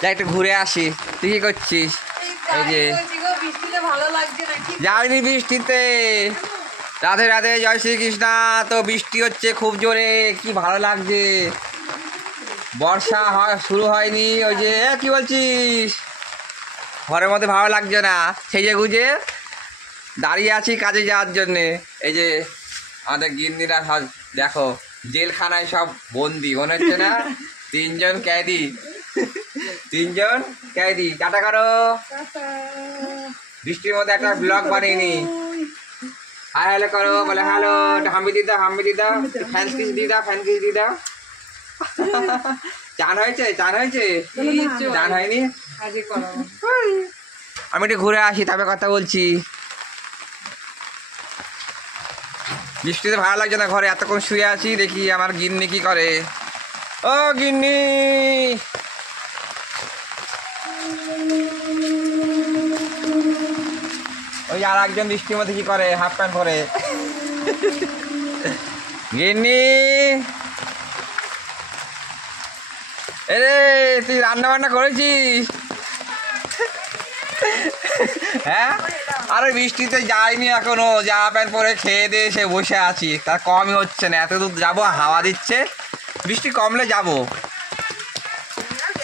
যা একটু ঘুরে আসি। তুই কি করছিস? এই যে যাইনি বৃষ্টিতে। রাধে রাধে, জয় শ্রীকৃষ্ণা। তো বৃষ্টি হচ্ছে খুব জোরে, কি ভালো লাগছে। বর্ষা শুরু হয়নি। ওই যে কি বলছিস, ঘরের মধ্যে ভালো লাগছে না, সেজে গুজে দাঁড়িয়ে আছি কাজে যাওয়ার জন্যে। এই যে আমাদের গিন্নিরা দেখো, জেলখানায় সব বন্দি মনে হচ্ছে না। তিনজন ক্যাদি। টাটা করো। বৃষ্টির মধ্যে একটা ব্লগ বানিয়ে নি। হাই হ্যালো করো, বলে হ্যালো, হাম্বি দিদা ফ্যান কিস দিদা। চান হয়েছে? চান হয়নি। আমি একটু ঘুরে আসি, তবে কথা বলছি। বৃষ্টিতে ভালো লাগছে না, ঘরে এতক্ষণ শুয়ে আছি। দেখি আমার গিন্নি কি করে। ও গিন্নি, ওই আর একজন বৃষ্টির মধ্যে কি করে, হাফ প্যান্ট পরে। গিন্নি, এরে তুই রান্না বান্না করেছিস? হ্যাঁ, আরে বৃষ্টিতে যাইনি এখনো, জামা প্যান্ট পরে খেয়ে দিয়ে এসে বসে আছি। তার কমই হচ্ছে না, এত দূর যাবো, হাওয়া দিচ্ছে। বৃষ্টি কমলে যাবো।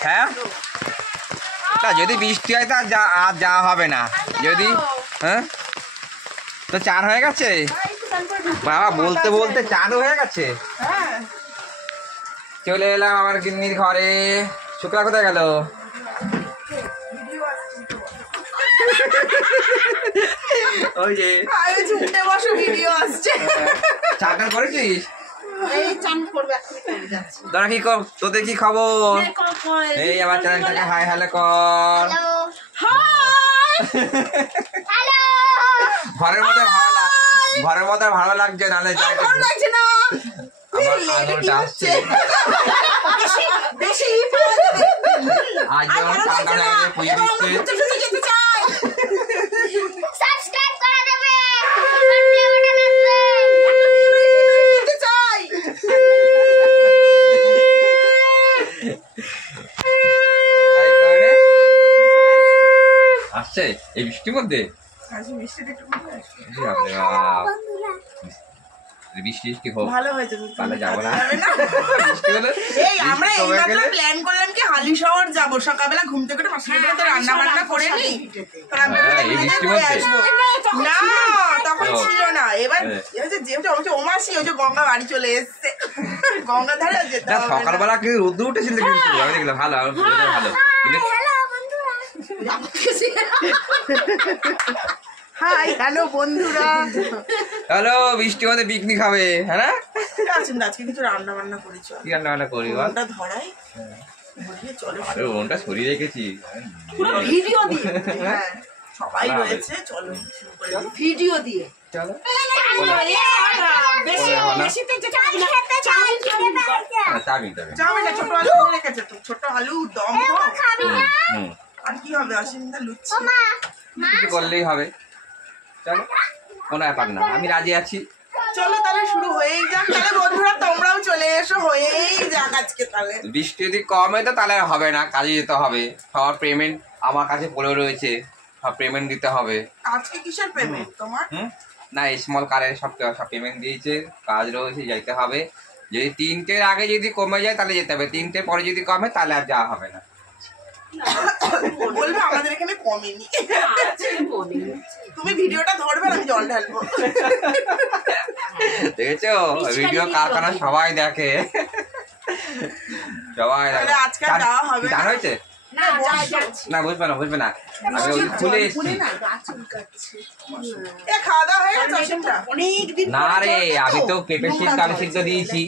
হ্যাঁ, তা যদি বৃষ্টি হয় তা আর যাওয়া হবে না। যদি হ্যাঁ, তো চান হয়ে গেছে বাবা, বলতে বলতে চানও হয়ে গেছে। চলে এলাম আমার গিন্নির ঘরে। শুক্লা কোথায় গেল? ওই যে চান করেছিস? তোরা কি কর, তোদের কি খবর? এই আমার চ্যানেলটাকে হাই হ্যালো কর। ঘরের মধ্যে ভালো লাগছে, নাহলে যাই আঙুলটা আসছে। আজ যেমন ঠান্ডা লাগে পুজো দিচ্ছে। আসছে এই বৃষ্টির মধ্যে। বৃষ্টি হোক, ভালো হয়েছে, তাহলে যাবো না। আমরা এইমাত্র প্ল্যান করলাম কি হালিশহর যাবো, সকালবেলা ঘুম থেকে রান্না বান্না করে নি। না তখন ছিল না, এবার যেহেতু ওমাসি, ওই যে গঙ্গা বাড়ি চলে এসছে, গঙ্গা ধারে যেতে হবে। সকালবেলা কিন্তু রোদ্দুর উঠেছিল, কিন্তু আমি দেখলাম ভালো ভালো। হাই হ্যালো বন্ধুরা, হ্যালো। বৃষ্টির মধ্যে পিকনিক হবে, হ্যাঁ। আজকে কিছু রান্না বান্না করেছি। কি রান্না বান্না করি? ধরাই ওটা সরিয়ে রেখেছি ভিডিও দিয়ে। হ্যাঁ, সবাই রয়েছে, চলো ভিডিও দিয়ে। চলো, ছোট আলু দম। আর কি হবে, অসুবিধা লুচি কিছু করলেই হবে। চলো, কোনো ব্যাপার না, আমি রাজি আছি। চলো তাহলে শুরু হয়েই যাক। তাহলে বন্ধুরা তোমরাও চলে এসো, হয়েই যাক আজকে। তাহলে বৃষ্টি যদি কম হয় তো তাহলে হবে না, কাজে যেতে হবে। সবার পেমেন্ট আমার কাছে পড়ে রয়েছে, সব পেমেন্ট দিতে হবে। আজকে কিসের পেমেন্ট তোমার? না, স্মল কারের সব পেমেন্ট দিয়েছে, কাজ রয়েছে, যেতে হবে। যদি 3টের আগে যদি কমে যায় তাহলে যেতে হবে, 3টের পরে যদি কমে তাহলে আর যাওয়া হবে না। বলবে আমাদের এখানে কমেনি। তুমি ভিডিওটা ধরবে, আমি জল ঢালবো। দেখেছো, ভিডিও কারখানা সবাই দেখে, সবাই দেখে। আজকে যাওয়া হবে জানা হয়েছে না, বুঝবে না। আমি ওই খুলে এসেছি। না রে, আমি তো পেঁপে সিদ্ধ আলু সিদ্ধ দিয়েছি।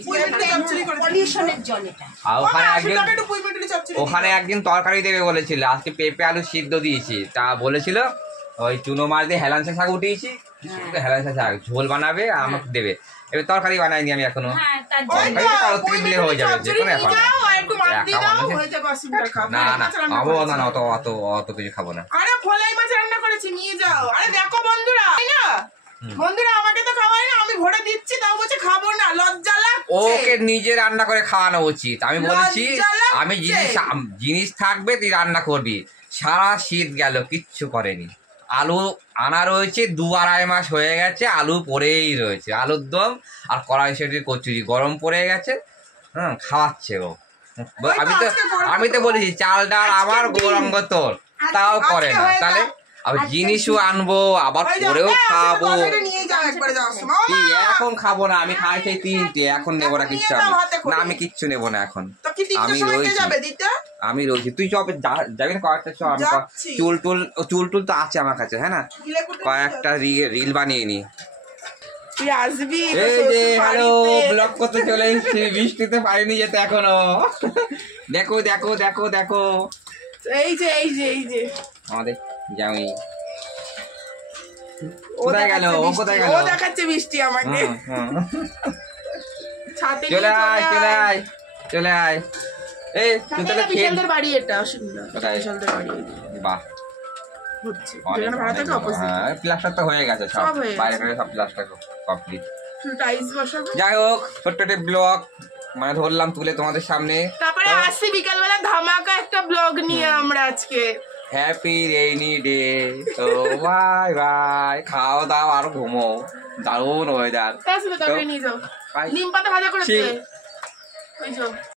ওখানে একদিন তরকারি দেবে বলেছিল, আজকে পেঁপে আলু সিদ্ধ দিয়েছি। তা বলেছিল ওই চুনো মাছ দিয়ে হেলাঞ্চা শাক উঠিয়েছি, হেলাঞ্চা শাক ঝোল বানাবে আর আমাকে দেবে। এবার তরকারি বানাইনি আমি এখনো, দিলে হয়ে যাবে, যে কোনো ব্যাপার না। না অত কিছু খাবো না। আরে ফলাই মাছ রান্না করেছি, নিয়ে যাও। আরে দেখো বন্ধুরা, বন্ধুরা আমাকে তো খাওয়াই না, আমি ভরে দিচ্ছি তাও বলছে খাবো না, লজ্জা লাগছে। ওকে নিজে রান্না করে খাওয়ানো উচিত। আমি বলেছি লজ্জা লাগছে। আমি জিনিস থাকবে তুই রান্না করবি। সারা শীত গেল কিচ্ছু করেনি। আলু আনা রয়েছে 2-2.5 মাস হয়ে গেছে, আলু পড়েই রয়েছে, আলুর দম আর কড়াইশুঁটির কচুরি গরম পড়ে গেছে, খাওয়াচ্ছে ও। আমি তো বলেছি চাল ডাল আমার গৌরঙ্গ তোর, তাও করে না। তাহলে আবার জিনিসও আনবো আবার করেও খাবো। এখন খাবো না, আমি খাই সেই 3টে, এখন নেবো না কিচ্ছু। না আমি কিচ্ছু নেবো না এখন, আমি রয়েছি। তুই চপ যাবি না? কয়েকটা চুল টুল তো আছে আমার কাছে, হ্যাঁ না, কয়েকটা রিল বানিয়ে নি। এই যে হ্যালো, ব্লগ করতে চলে এসেছি, বৃষ্টিতে পারিনি যেতে এখনো। দেখো দেখো দেখো দেখো, এই যে আমাদের জামাই কোথায় গেল? ও কোথায় গেল? ও দেখাচ্ছে বৃষ্টি আমাকে। ছাদে চলে আয় চলে আয় চলে আয়। এই তুই তাহলে বিশালদের বাড়ি, এটা অসুবিধা। বিশালদের বাড়ি বাহ, হচ্ছে অনেক ভাড়া থাকে অপোজিট। হ্যাঁ প্লাস্টার তো হয়ে গেছে, সব বাইরে করে সব প্লাস্টার কমপ্লিট। টাইলস বসাবো। যাই হোক, ছোট্ট একটা ব্লগ মানে ধরলাম তুলে তোমাদের সামনে। তারপরে আসছি বিকালবেলা ধামাকা একটা ব্লগ নিয়ে আমরা আজকে। Happy rainy day. তো বাই বাই, খাও দাও আর ঘুমো, দারুণ ওয়েদার। নিয়ে যাও, নিম পাতা ভাজা করেছে। ওই